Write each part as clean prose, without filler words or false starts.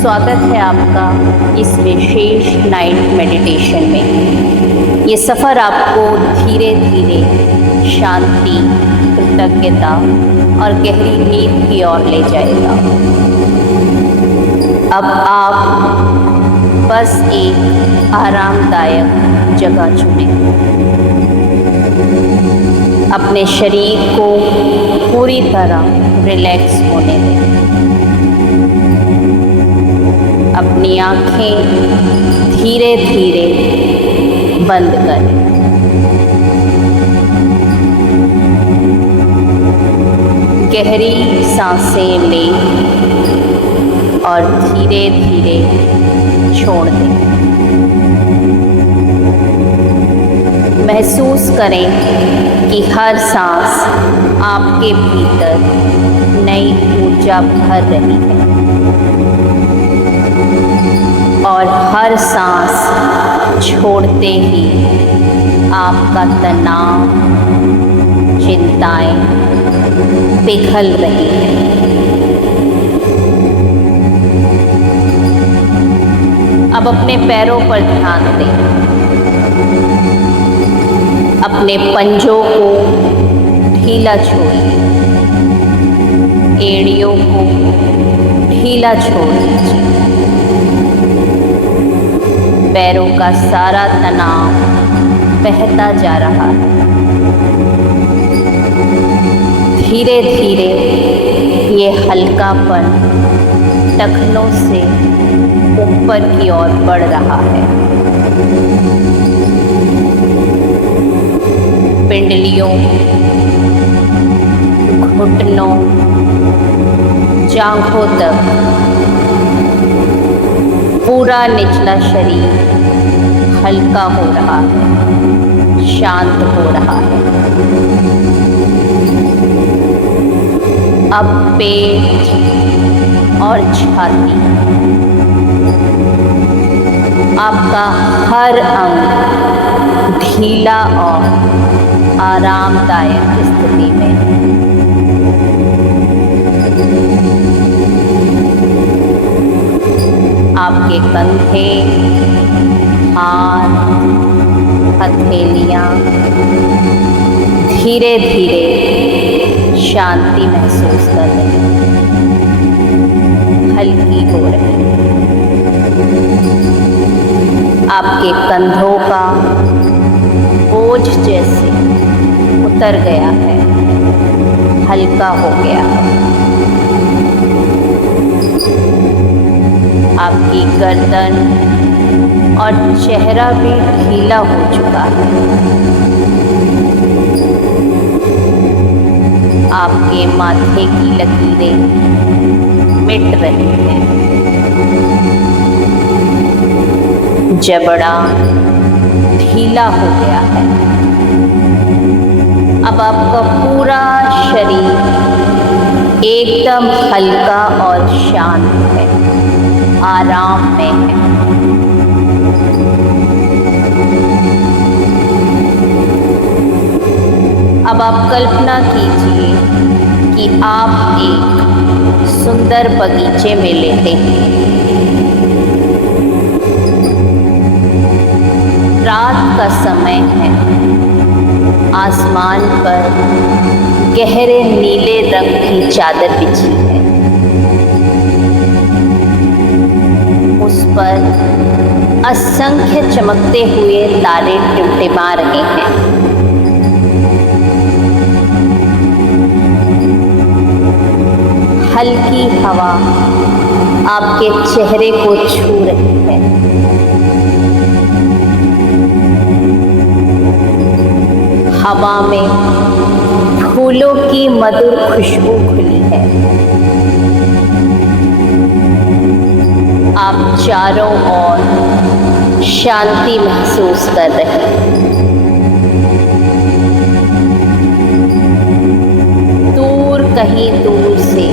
स्वागत है आपका इस विशेष नाइट मेडिटेशन में। ये सफ़र आपको धीरे धीरे शांति, कृतज्ञता और गहरी नींद की ओर ले जाएगा। अब आप बस एक आरामदायक जगह चुनें। अपने शरीर को पूरी तरह रिलैक्स होने दें। अपनी आँखें धीरे धीरे बंद करें। गहरी सांसें लें और धीरे धीरे छोड़ दें। महसूस करें कि हर सांस आपके भीतर नई ऊर्जा भर रही है और हर सांस छोड़ते ही आपका तनाव, चिंताएं पिघल रही हैं। अब अपने पैरों पर ध्यान दें। अपने पंजों को ढीला छोड़िए, एड़ियों को ढीला छोड़ दीजिए। पैरों का सारा तनाव बहता जा रहा है। धीरे धीरे ये हल्कापन टखनों से ऊपर की ओर बढ़ रहा है। पिंडलियों, घुटनों, जांघों तक पूरा निचला शरीर हल्का हो रहा है, शांत हो रहा है। अब पेट और छाती, आपका हर अंग ढीला और आरामदायक स्थिति में। आपके कंधे, हाथ, हथेलियाँ धीरे धीरे शांति महसूस कर रही हैं, हल्की हो रही हैं। आपके कंधों का बोझ जैसे उतर गया है, हल्का हो गया है। आपकी गर्दन और चेहरा भी ढीला हो चुका है। आपके माथे की लकीरें मिट रही हैं। जबड़ा ढीला हो गया है। अब आपका पूरा शरीर एकदम हल्का और शांत है, आराम में है। अब आप कल्पना कीजिए कि आप एक सुंदर बगीचे में लेटे हैं। रात का समय है। आसमान पर गहरे नीले रंग की चादर बिछी है। उस पर असंख्य चमकते हुए तारे टिमटिमा रहे हैं। हल्की हवा आपके चेहरे को छू रही है। हवा में फूलों की मधुर खुशबू खुली है। आप चारों ओर शांति महसूस कर रहे हैं। दूर, कहीं दूर से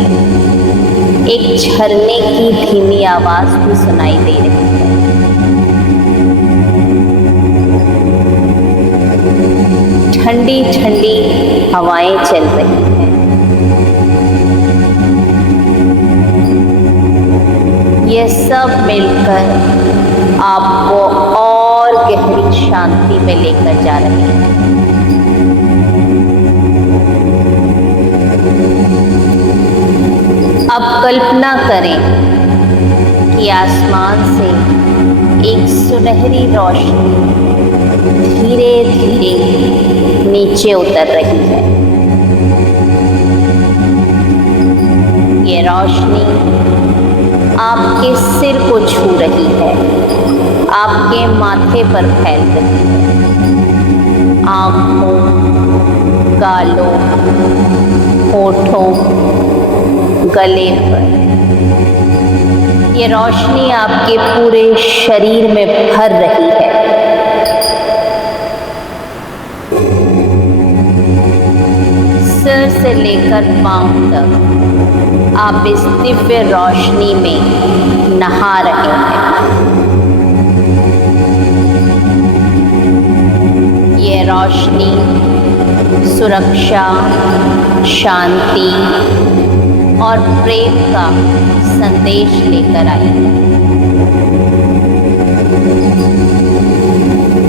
एक झरने की धीमी आवाज भी सुनाई दे रही है। ठंडी ठंडी हवाएं चल रही हैं। ये सब मिलकर आपको और गहरी शांति में लेकर जा रहे हैं। अब कल्पना करें कि आसमान से एक सुनहरी रोशनी धीरे धीरे नीचे उतर रही है। ये रोशनी आपके सिर को छू रही है, आपके माथे पर फैल रही है, आँखों, गालों, होठों, गले पर। ये रोशनी आपके पूरे शरीर में भर रही है। सिर से लेकर पांव तक आप इस दिव्य रोशनी में नहा रहे हैं। ये रोशनी सुरक्षा, शांति और प्रेम का संदेश लेकर आई है।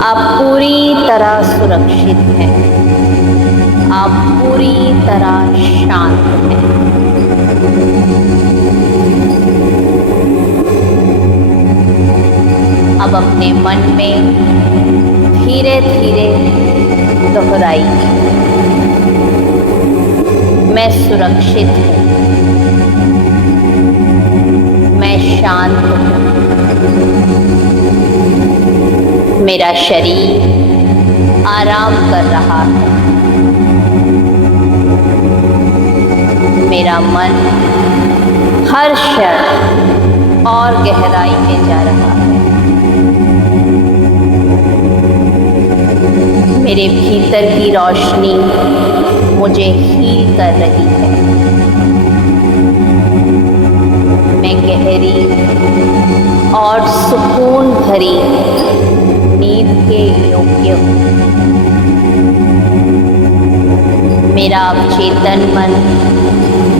आप पूरी तरह सुरक्षित हैं, आप पूरी तरह शांत हैं। अब अपने मन में धीरे धीरे दोहराइए, मैं सुरक्षित हूँ, मैं शांत हूँ, मेरा शरीर आराम कर रहा है, मेरा मन हर क्षण और गहराई में जा रहा है। मेरे भीतर की रोशनी मुझे हील कर रही है। मैं गहरी और सुकून भरी नींद के योग्य हूँ। मेरा अवचेतन मन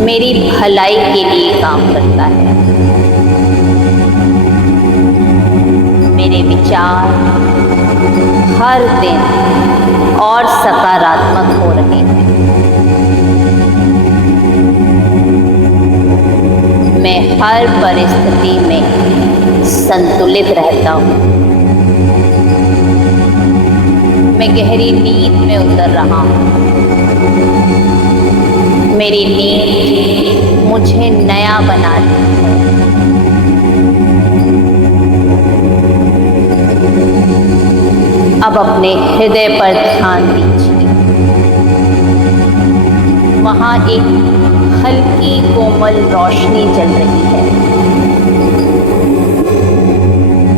मेरी भलाई के लिए काम करता है। मेरे विचार हर दिन और सकारात्मक हो रहे हैं। मैं हर परिस्थिति में संतुलित रहता हूँ। मैं गहरी नींद में उतर रहा हूँ। मेरी नींद मुझे नया बनाती है। अब अपने हृदय पर ध्यान दीजिए। वहाँ एक हल्की कोमल रोशनी जल रही है।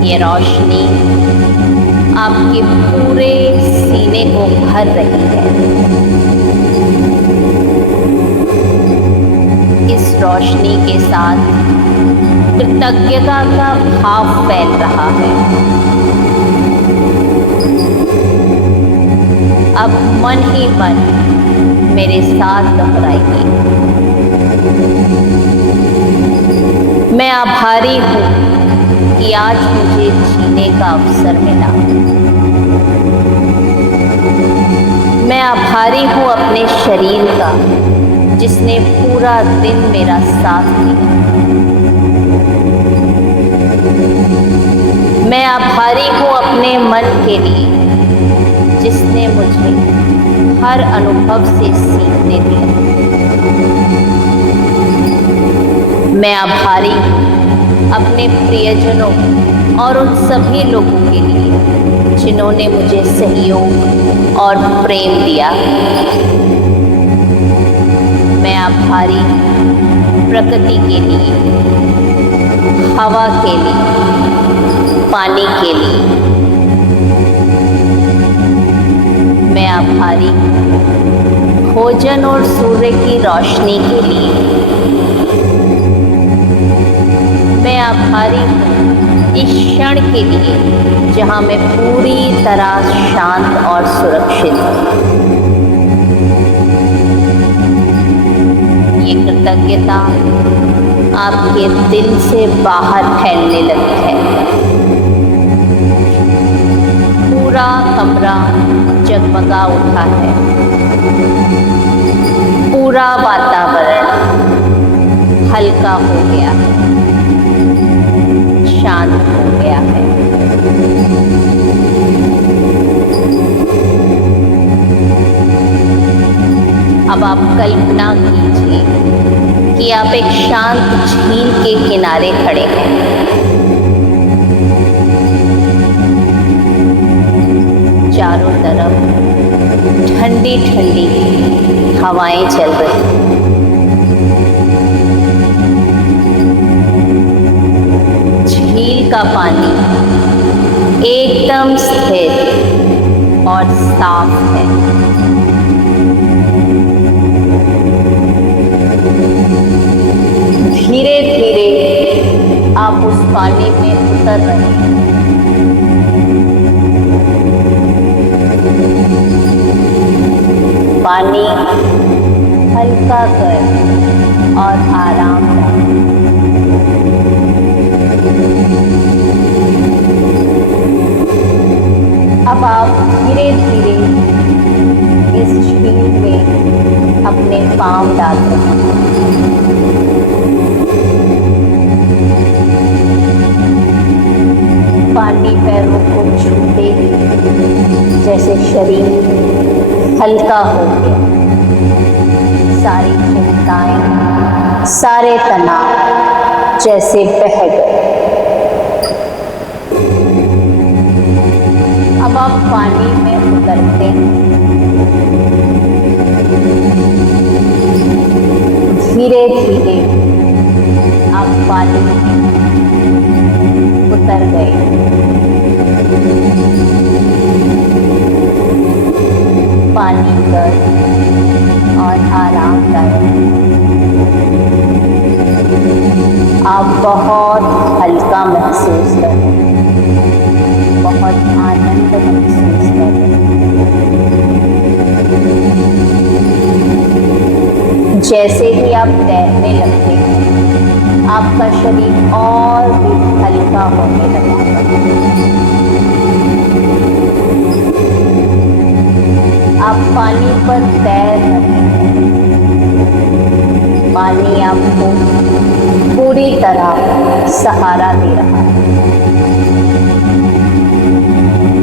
ये रोशनी आपके पूरे सीने को भर रही है। इस रोशनी के साथ कृतज्ञता का भाव फैल रहा है। अब मन ही मन मेरे साथ दोहराइए। मैं आभारी हूँ कि आज मुझे जीने का अवसर मिला। मैं आभारी हूँ अपने शरीर का, जिसने पूरा दिन मेरा साथ दिया। मैं आभारी हूँ अपने मन के लिए, जिसने मुझे हर अनुभव से सीखने दिया। मैं आभारी हूँ अपने प्रियजनों और उन सभी लोगों के लिए जिन्होंने मुझे सहयोग और प्रेम दिया। मैं आभारी हूँ प्रकृति के लिए, हवा के लिए, पानी के लिए। मैं आभारी हूँ भोजन और सूर्य की रोशनी के लिए। मैं आभारी हूँ इस क्षण के लिए जहाँ मैं पूरी तरह शांत और सुरक्षित हूँ। ये कृतज्ञता आपके दिल से बाहर फैलने लगी है। पूरा कमरा जगमगा उठा है। पूरा वातावरण हल्का हो गया है, शांत हो गया है। अब आप कल्पना कीजिए कि आप एक शांत झील के किनारे खड़े हैं। चारों तरफ ठंडी ठंडी हवाएं चल रही हैं। झील का पानी एकदम स्थिर और साफ है। धीरे धीरे आप उस पानी में उतर रहे हैं। पानी हल्का गर्म और आरामदायक। अब आप धीरे धीरे इस झील में अपने पाँव डाल रहे हैं। पानी पैरों को छूते ही जैसे शरीर हल्का हो गया। सारी चिंताएं, सारे तनाव जैसे बह गए। अब आप पानी में उतरते हैं। धीरे धीरे आप पानी में उतर गए। पानी गर्म और आरामदायक। आप बहुत हल्का महसूस कर रहे हैं, बहुत आनंद महसूस कर रहे हैं। जैसे ही आप तैरने लगते हैं, आपका शरीर और भी हल्का होने लगता है। आप पानी पर तैर रहे हैं। पानी आपको पूरी तरह सहारा दे रहा है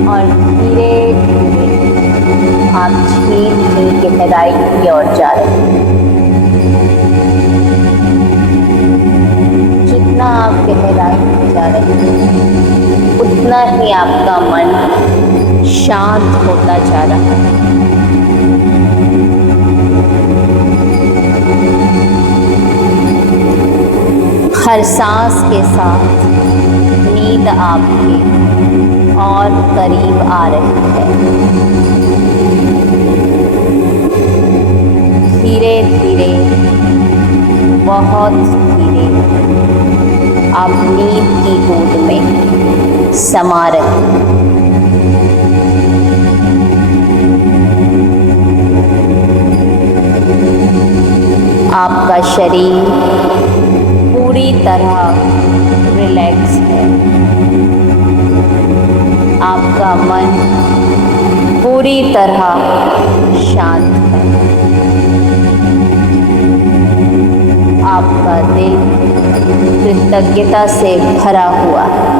और धीरे धीरे आप झील की गहराई की ओर जा रहे हैं। जितना आप गहराई में जा रहे हैं, उतना ही आपका मन शांत होता जा रहा है। हर सांस के साथ नींद आपके और करीब आ रही है। धीरे धीरे, बहुत धीरे आप नींद की गोद में समा रहे हैं। आपका शरीर पूरी तरह रिलैक्स है। आपका मन पूरी तरह शांत है। आपका दिल कृतज्ञता से भरा हुआ है।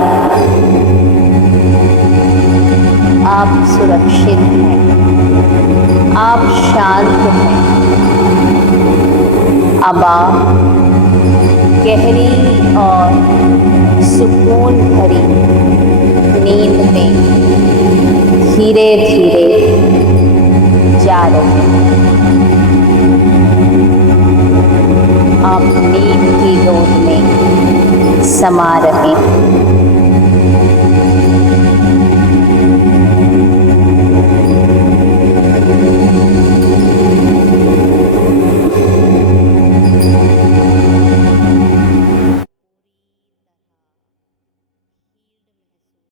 आप सुरक्षित हैं। आप शांत हैं। अब आप गहरी और सुकून भरी नींद में धीरे धीरे जा रहे हैं। आप नींद की गोद में समा रहे हैं।